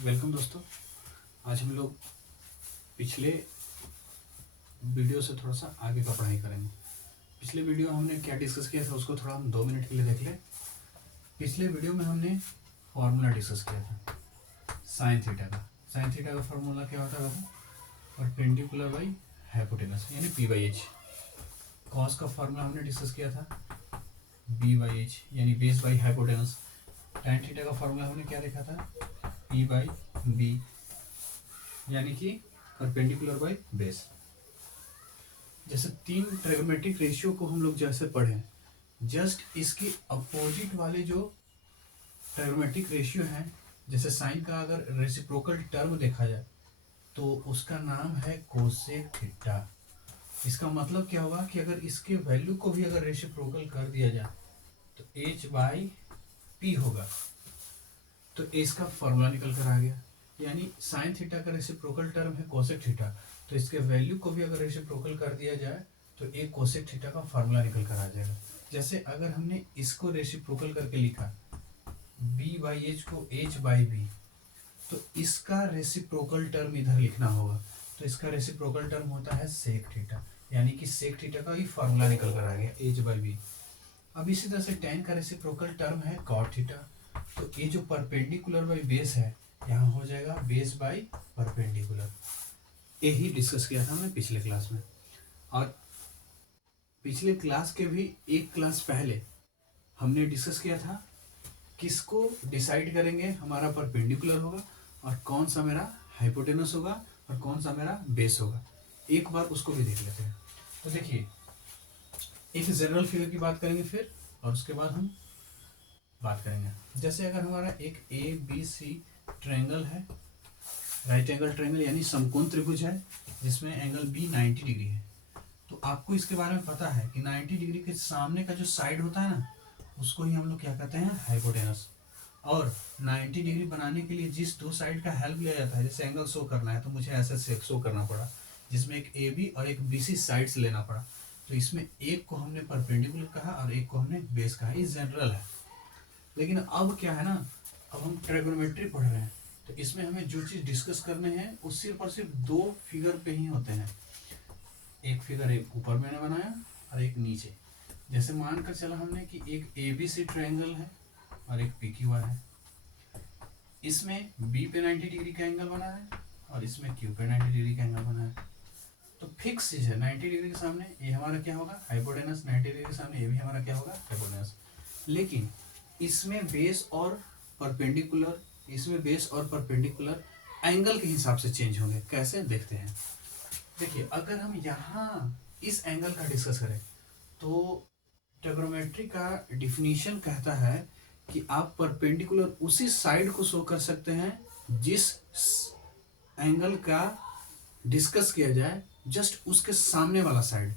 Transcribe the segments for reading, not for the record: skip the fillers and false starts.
Welcome दोस्तों। आज हम लोग पिछले वीडियो से थोड़ा सा आगे का पढ़ाई करेंगे। पिछले वीडियो हमने क्या डिस्कस किया था उसको थोड़ा हम 2 मिनट के लिए देख लें। पिछले वीडियो में हमने फार्मूला डिस्कस किया था साइन थीटा का। साइन थीटा का फार्मूला क्या होता है? परपेंडिकुलर बाई हाइपोटेनस यानी पी बाई एच। कॉस का फार्मूला हमने डिस्कस किया था बी बाई एच यानी base by hypotenuse. Tan theta का फार्मूला हमने क्या देखा था? पी बाई बी यानी कि परपेंडिकुलर बाई बेस। जैसे तीन ट्रिग्नोमेट्रिक रेशियो को हम लोग जैसे पढ़े, जस्ट इसके अपोजिट वाले जो ट्रिग्नोमेट्रिक रेशियो हैं, जैसे साइन का अगर रेसिप्रोकल टर्म देखा जाए तो उसका नाम है कोसेक थीटा। इसका मतलब क्या होगा कि अगर इसके वैल्यू को भी अगर रेसिप्रोकल कर दिया जाए तो एच बाई पी होगा। तो इसका फॉर्मूला निकल कर आ गया, यानी साइन थीटा का रेसिप्रोकल टर्म है कोसेक थीटा, तो इसके वैल्यू को भी अगर रेसिप्रोकल कर दिया जाए तो एक कोसेक थीटा का फार्मूला निकल कर आ जाएगा। जैसे अगर हमने इसको रेसिप्रोकल करके लिखा बी बाई एच को एच बाई बी, तो इसका रेसिप्रोकल टर्म इधर लिखना होगा, तो इसका रेसिप्रोकल टर्म होता है सेक थीटा, यानी कि सेक थीटा का ही फार्मूला निकल कर आ गया एच बाई बी। अब इसी तरह से tan का रेसिप्रोकल टर्म है कॉट थीटा, तो ये जो परपेंडिकुलर बाई बेस है यहाँ हो जाएगा बेस बाई परपेंडिकुलर। यही डिस्कस किया था हमने पिछले क्लास में। और पिछले क्लास के भी एक क्लास पहले हमने डिस्कस किया था किसको डिसाइड करेंगे हमारा परपेंडिकुलर होगा और कौन सा मेरा हाइपोटेनस होगा और कौन सा मेरा बेस होगा। एक बार उसको भी देख लेते हैं। तो देखिए, एक जनरल फिगर की बात करेंगे फिर, और उसके बाद हम बात करेंगे। जैसे अगर हमारा एक ए बी सी ट्रायंगल है, राइट एंगल ट्रायंगल यानी समकोण त्रिभुज है जिसमें एंगल बी 90 डिग्री है, तो आपको इसके बारे में पता है कि 90 डिग्री के सामने का जो साइड होता है ना, उसको ही हम लोग क्या कहते हैं? हाइपोटेनस। और 90 डिग्री बनाने के लिए जिस दो साइड का हेल्प लिया जाता है, जैसे एंगल शो करना है तो मुझे ऐसे शो करना पड़ा, जिसमें एक ए बी और एक बी सी साइड्स लेना पड़ा, तो इसमें एक को हमने परपेंडिकुलर कहा और एक को हमने बेस कहा। ये जनरल है। लेकिन अब क्या है ना, अब हम ट्रिग्नोमेट्री पढ़ रहे हैं, तो इसमें हमें जो चीज़ डिस्कस करने हैं वो सिर्फ और सिर्फ दो फिगर पे ही होते हैं। एक फिगर एक ऊपर मैंने बनाया और एक नीचे। जैसे मानकर चला हमने कि एक ए बी सी ट्रायंगल है और एक पी क्यू आर है। इसमें बी पे 90 डिग्री का एंगल बना है और इसमें क्यू पे 90 डिग्री का एंगल बना है। तो फिक्स चीज है, 90 डिग्री के सामने ये हमारा क्या होगा? हाइपोटेनस। 90 डिग्री के सामने ये भी हमारा क्या होगा? हाइपोटेनस। लेकिन इसमें बेस और परपेंडिकुलर, इसमें बेस और परपेंडिकुलर एंगल के हिसाब से चेंज होंगे। कैसे? देखते हैं। देखिए, अगर हम यहाँ इस एंगल का डिस्कस करें तो ट्रिग्नोमेट्री का डिफिनीशन कहता है कि आप परपेंडिकुलर उसी साइड को शो कर सकते हैं जिस एंगल का डिस्कस किया जाए, जस्ट उसके सामने वाला साइड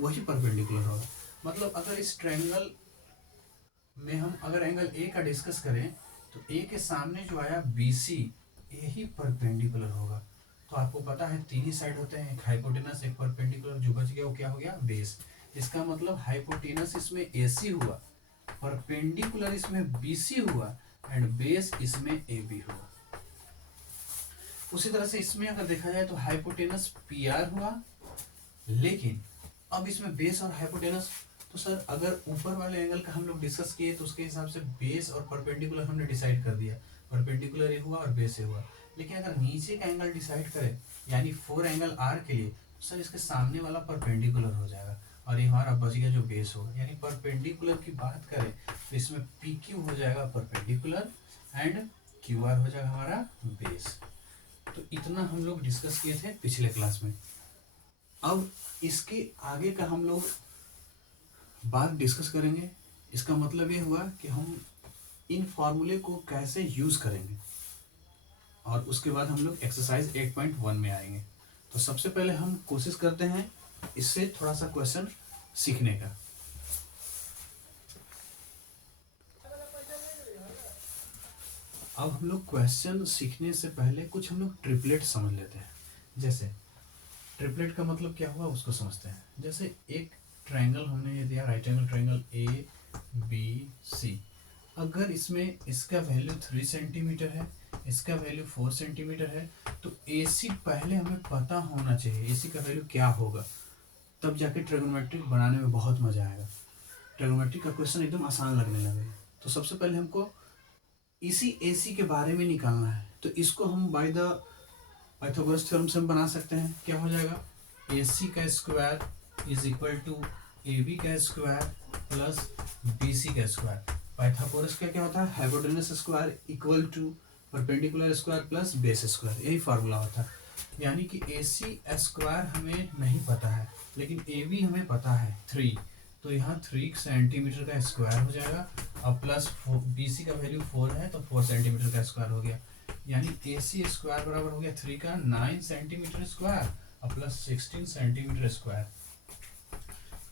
वही परपेंडिकुलर होगा। मतलब अगर इस ट्रायंगल में हम अगर एंगल ए का डिस्कस करें तो ए के सामने जो आया बी सी, यही परपेंडिकुलर होगा। तो आपको पता है तीन ही साइड होते हैं, एक हाइपोटेनस एक परपेंडिकुलर, जो बच गया वो क्या हो गया? बेस। इसका मतलब हाइपोटेनस इसमें ए सी हुआ, परपेंडिकुलर इसमें बी सी हुआ एंड बेस इसमें ए बी हुआ। उसी तरह से इसमें अगर देखा जाए तो हाइपोटेनस पी आर हुआ, लेकिन अब इसमें बेस और हाइपोटेनस, तो सर अगर ऊपर वाले एंगल का हम लोग डिस्कस किए तो उसके हिसाब से बेस और परपेंडिकुलर हमने डिसाइड कर दिया, परपेंडिकुलर ये हुआ और बेस ये हुआ। लेकिन अगर नीचे का एंगल डिसाइड करें यानी 4 एंगल आर के लिए, तो सर इसके सामने वाला परपेंडिकुलर हो जाएगा और ये हमारा बच गया जो बेस होगा। यानी परपेंडिकुलर की बात करें तो इसमें पी क्यू हो जाएगा परपेंडिकुलर एंड क्यू आर हो जाएगा हमारा बेस। तो इतना हम लोग डिस्कस किए थे पिछले क्लास में। अब इसके आगे का हम लोग बात डिस्कस करेंगे। इसका मतलब ये हुआ कि हम इन फॉर्मूले को कैसे यूज करेंगे, और उसके बाद हम लोग एक्सरसाइज 8.1 में आएंगे। तो सबसे पहले हम कोशिश करते हैं इससे थोड़ा सा क्वेश्चन सीखने का। अब हम लोग क्वेश्चन सीखने से पहले कुछ हम लोग ट्रिपलेट समझ लेते हैं। जैसे ट्रिपलेट का मतलब क्या हुआ उसको समझते हैं। जैसे एक ट्रायंगल हमने ये दिया, right angle triangle A B C. अगर इसमें इसका वैल्यू 3 सेंटीमीटर है, इसका वैल्यू 4 सेंटीमीटर है, तो AC पहले हमें पता होना चाहिए AC का वैल्यू क्या होगा, तब जाके ट्रिग्नोमेट्रिक बनाने में बहुत मजा आएगा। ट्रिग्नोमेट्रिक का क्वेश्चन एकदम आसान लगने लगेगा। तो सबसे पहले हमको इसी AC के बारे में निकालना है, तो इसको हम बाय द पाइथागोरस थ्योरम से हम बना सकते हैं। क्या हो जाएगा, AC का square is equal to AB का स्क्वायर प्लस BC का स्क्वायर। पाइथागोरस का क्या होता है, hypotenuse square equal to perpendicular square plus base square, यही फार्मूला होता है। यानी कि AC स्क्वायर हमें नहीं पता है, लेकिन AB हमें पता है 3, तो यहाँ 3 सेंटीमीटर का स्क्वायर हो जाएगा, और प्लस BC का वैल्यू 4 है, तो 4 सेंटीमीटर का स्क्वायर हो गया। यानी AC स्क्वायर बराबर हो गया 3 का 9 सेंटीमीटर स्क्वायर और प्लस 16 सेंटीमीटर स्क्वायर।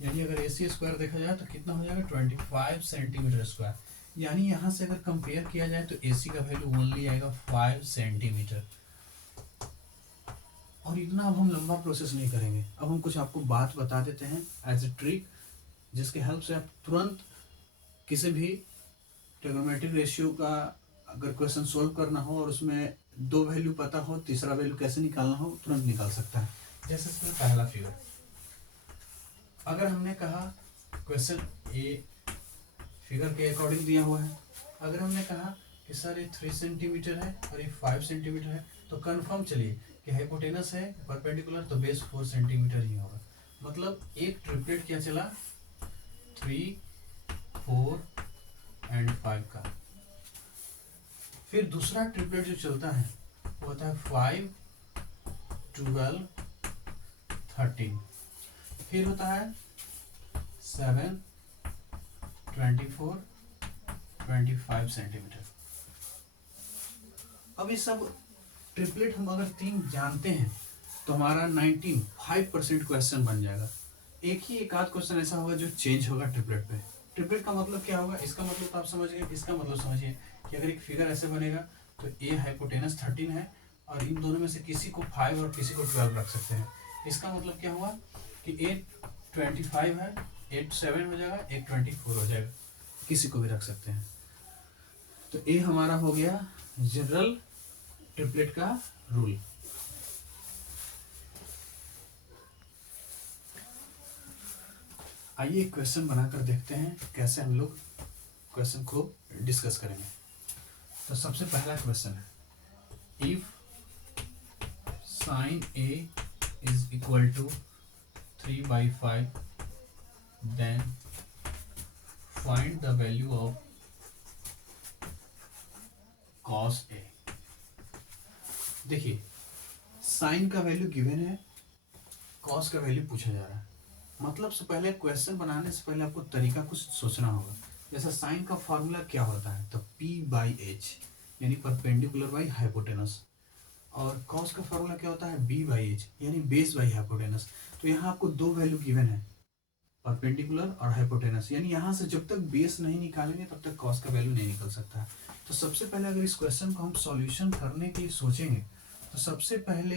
यानी अगर AC स्क्वायर देखा जाए तो कितना हो जाएगा, 25 सेंटीमीटर स्क्वायर। यानी यहाँ से अगर कंपेयर किया जाए तो AC का वैल्यू ओनली आएगा 5 सेंटीमीटर। और इतना अब हम लंबा प्रोसेस नहीं करेंगे, अब हम कुछ आपको बात बता देते हैं एज ए ट्रिक, जिसके हेल्प से आप तुरंत किसी भी ट्रिग्नोमेट्रिक रेशियो का अगर क्वेश्चन सोल्व करना हो और उसमें 2 वैल्यू पता हो, तीसरा वैल्यू कैसे निकालना हो, तुरंत निकाल सकता है। जैसे इसमें पहला फिगर, अगर हमने कहा क्वेश्चन ए फिगर के अकॉर्डिंग दिया हुआ है, अगर हमने कहा कि सर ये 3 सेंटीमीटर है और ये 5 सेंटीमीटर है, तो कंफर्म चलिए कि हाइपोटेनस है परपेंडिकुलर, तो बेस 4 सेंटीमीटर ही होगा। मतलब एक ट्रिपलेट क्या चला, 3, 4 एंड 5 का। फिर दूसरा ट्रिपलेट जो चलता है वो होता है 5, 12, 13। फिर होता है 7, 24, 25 सेंटीमीटर। अब ये सब ट्रिपलेट हम अगर 3 जानते हैं तो हमारा 95% क्वेश्चन बन जाएगा। एक ही एक आध क्वेश्चन ऐसा होगा जो चेंज होगा ट्रिपलेट पे। ट्रिपलेट का मतलब क्या होगा, इसका मतलब तो आप समझ गए। इसका मतलब समझिए कि अगर एक फिगर ऐसे बनेगा तो ए हाइपोटेनस 13 है और इन दोनों में से किसी को 5 और किसी को 12 रख सकते हैं। इसका मतलब क्या हुआ कि 8 25 है, 8 7 हो जाएगा, 8 24 हो जाएगा, किसी को भी रख सकते हैं। तो ए हमारा हो गया जनरल ट्रिपलेट का रूल। आइए क्वेश्चन बनाकर देखते हैं कैसे हम लोग क्वेश्चन को डिस्कस करेंगे। तो सबसे पहला क्वेश्चन है, if sine A is equal to 3/5 then find the value of cos A. देखिए साइन का वैल्यू गिवन है, कॉस का वैल्यू पूछा जा रहा है। मतलब से पहले क्वेश्चन बनाने से पहले आपको तरीका कुछ सोचना होगा। जैसा साइन का फॉर्मूला क्या होता है, तो P/H यानी परपेंडिकुलर बाई हाइपोटेनस, और कॉस का फॉर्मूला क्या होता है, B/H यानी बेस बाई हाइपोटेनस। तो यहाँ आपको 2 वैल्यू गिवन है, परपेंडिकुलर और हाइपोटेनस, यानी यहाँ से जब तक बेस नहीं निकालेंगे तब तक कॉस का वैल्यू नहीं निकल सकता है। तो सबसे पहले अगर इस क्वेश्चन को हम सॉल्यूशन करने के लिए सोचेंगे तो सबसे पहले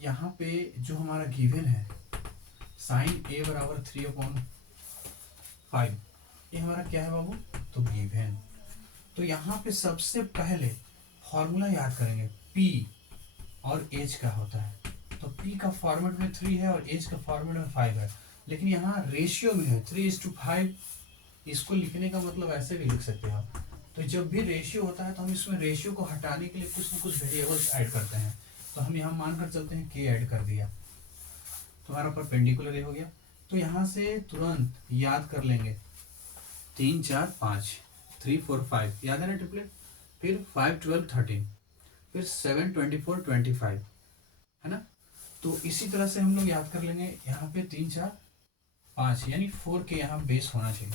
यहाँ पे जो हमारा गिवन है साइन ए बराबर 3/5, ये हमारा क्या है बाबू, तो गिवन। तो यहाँ पे सबसे पहले फॉर्मूला याद करेंगे, P और H का होता है। तो P का फॉर्मेट में 3 है और H का फॉर्मेट में 5 है, लेकिन यहाँ रेशियो में है 3:5। इसको लिखने का मतलब ऐसे भी लिख सकते हैं आप। तो जब भी रेशियो होता है तो हम इसमें रेशियो को हटाने के लिए कुछ ना कुछ वेरिएबल्स ऐड करते हैं। तो हम यहाँ मानकर चलते हैं K ऐड कर दिया, तो हमारा परपेंडिकुलर ये हो गया। तो यहाँ से तुरंत याद कर लेंगे 3 4 5, 3 4 5, याद है ना ट्रिपलेट। फिर 5 12 13, फिर 7 24 25, है ना। तो इसी तरह से हम लोग याद कर लेंगे यहाँ पे 3 4 5, यानी 4 के यहाँ बेस होना चाहिए।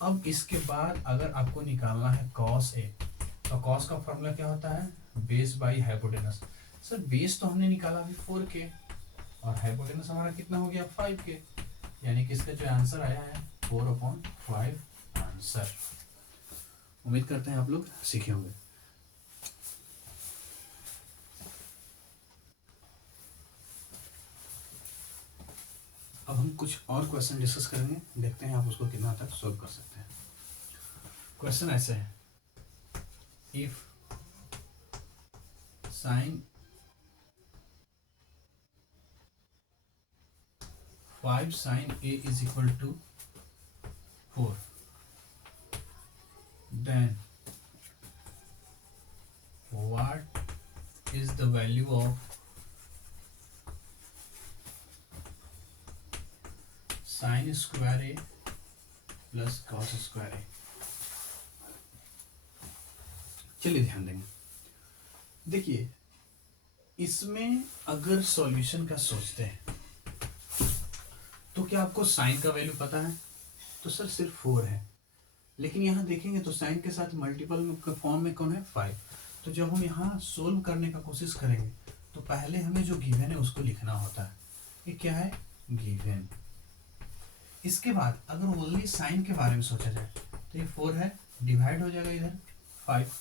अब इसके बाद अगर आपको निकालना है कॉस ए, तो कॉस का फॉर्मूला क्या होता है, base by hypotenuse. Sir base तो हमने निकाला अभी 4 के और हाइपोटेनस हमारा कितना हो गया 5 के, यानी कि इसका जो आंसर आया है 4/5 आंसर। उम्मीद करते हैं आप लोग सीखे होंगे। अब हम कुछ और क्वेश्चन डिस्कस करेंगे, देखते हैं आप उसको कितना तक सॉल्व कर सकते हैं। क्वेश्चन ऐसे है, if sign 5 sin a is equal to 4, then what is the value of sin square a plus cos square a? चलिए ध्यान देंगे। देखिए इसमें अगर सॉल्यूशन का सोचते हैं तो क्या आपको साइन का वैल्यू पता है? तो सर सिर्फ 4 है, लेकिन यहाँ देखेंगे तो साइन के साथ मल्टीपल का फॉर्म में कौन है? 5। तो जब हम यहाँ सोल्व करने का कोशिश करेंगे तो पहले हमें जो गिवन है उसको लिखना होता है। ये क्या है? गिवन। इसके बाद अगर ओनली साइन के बारे में सोचा जाए तो ये 4 है, डिवाइड हो जाएगा इधर 5।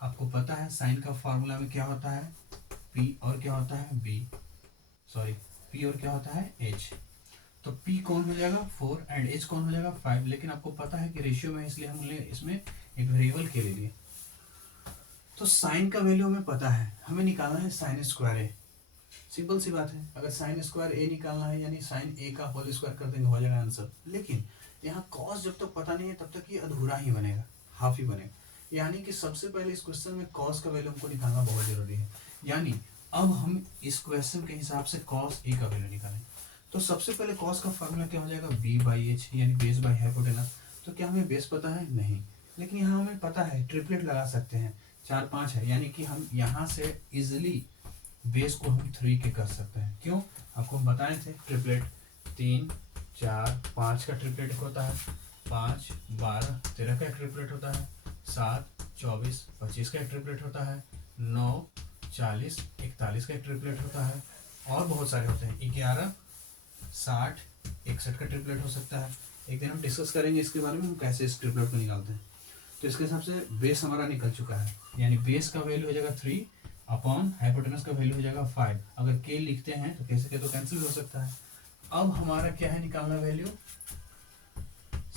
आपको पता है साइन का फॉर्मूला में क्या होता है? P और क्या होता है? P और क्या होता है? H। तो P कौन हो जाएगा? 4 एंड H कौन हो जाएगा? 5। लेकिन आपको पता है कि रेशियो में, इसलिए हमने इसमें एक वेरिएबल के ले लिए। तो साइन का वैल्यू हमें पता है, हमें निकालना है साइन स्क्वायर ए। सिंपल सी बात है, अगर साइन स्क्वायर ए निकालना है यानी साइन ए का होल स्क्वायर कर देंगे, हो जाएगा आंसर। लेकिन यहाँ कॉस जब तक पता नहीं है तब तक ये अधूरा ही बनेगा, हाफ ही बनेगा। यानी कि सबसे पहले इस क्वेश्चन में कॉस का वैल्यू हमको निकालना बहुत जरूरी है। यानी अब हम इस क्वेश्चन के हिसाब से कॉस ए का वैल्यू निकालें तो सबसे पहले कॉस का फॉर्मूला क्या हो जाएगा? b/h यानी बेस बाई हाइपोटेनस। तो क्या हमें बेस पता है? नहीं। लेकिन यहाँ हमें पता है ट्रिपलेट लगा सकते हैं, 4 5 है, यानी कि हम यहाँ से इजिली बेस को हम 3 के कर सकते हैं। क्यों? आपको हम बताए थे ट्रिपलेट 3 4 5 का ट्रिपलेट होता है, 5 12 13 का एक ट्रिपलेट होता है, 7 24 25 का एक ट्रिपलेट होता है, 9 40 41 का एक ट्रिपलेट होता है, और बहुत सारे होते हैं, 11 60 61 का ट्रिपलेट हो सकता है। एक दिन हम डिस्कस करेंगे इसके बारे में, हम कैसे इस ट्रिपलेट को निकालते हैं। तो इसके हिसाब से बेस हमारा निकल चुका है, यानी बेस का वैल्यू हो जाएगा 3 अपॉन हाइपोटेनस का वैल्यू हो जाएगा 5। अगर के लिखते हैं तो कैसे के तो कैंसिल हो सकता है। अब हमारा क्या है निकालना वैल्यू?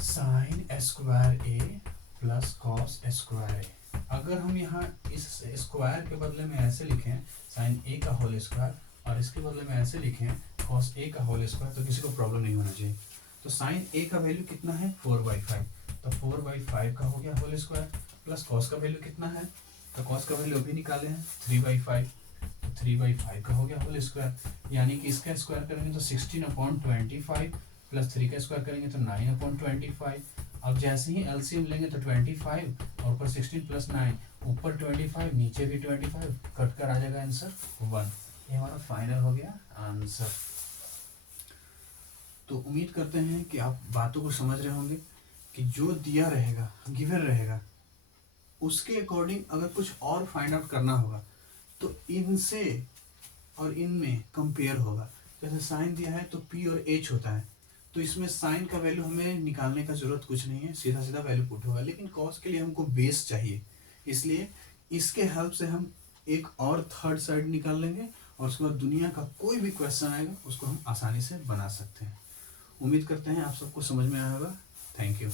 साइन स्क्वायर ए प्लस कॉस स्क्वायर ए। अगर हम यहाँ इस स्क्वायर के बदले में ऐसे लिखें साइन ए का होल स्क्वायर, और इसके बदले में ऐसे लिखें कॉस ए का होल स्क्वायर, तो किसी को प्रॉब्लम नहीं होना चाहिए। तो साइन ए का वैल्यू कितना है? 4/5। तो 4/5 का हो गया होल स्क्वायर, प्लस कॉस का वैल्यू कितना है? तो कॉस का वैल्यू अभी निकाले हैं 3/5। तो 3/5 का हो गया होल स्क्वायर, यानी कि इसका स्क्वायर करेंगे तो 16/25 प्लस 3 का स्क्वायर करेंगे तो 9/25। अब जैसे ही एलसीएम लेंगे तो 25 और ऊपर 16 प्लस 9, ऊपर 25 नीचे भी 25, कट कर आ जाएगा आंसर 1। ये हमारा फाइनल हो गया आंसर। तो उम्मीद करते हैं कि आप बातों को समझ रहे होंगे कि जो दिया रहेगा, गिवन रहेगा, उसके अकॉर्डिंग अगर कुछ और फाइंड आउट करना होगा तो इनसे और इनमें कंपेयर होगा। जैसे साइन दिया है तो P और H होता है, तो इसमें साइन का वैल्यू हमें निकालने का जरूरत कुछ नहीं है, सीधा सीधा वैल्यू पुट होगा। लेकिन कॉस के लिए हमको बेस चाहिए, इसलिए इसके हेल्प से हम एक और थर्ड साइड निकाल लेंगे, और उसके बाद दुनिया का कोई भी क्वेश्चन आएगा उसको हम आसानी से बना सकते हैं। उम्मीद करते हैं आप सबको समझ में आया होगा। Thank you.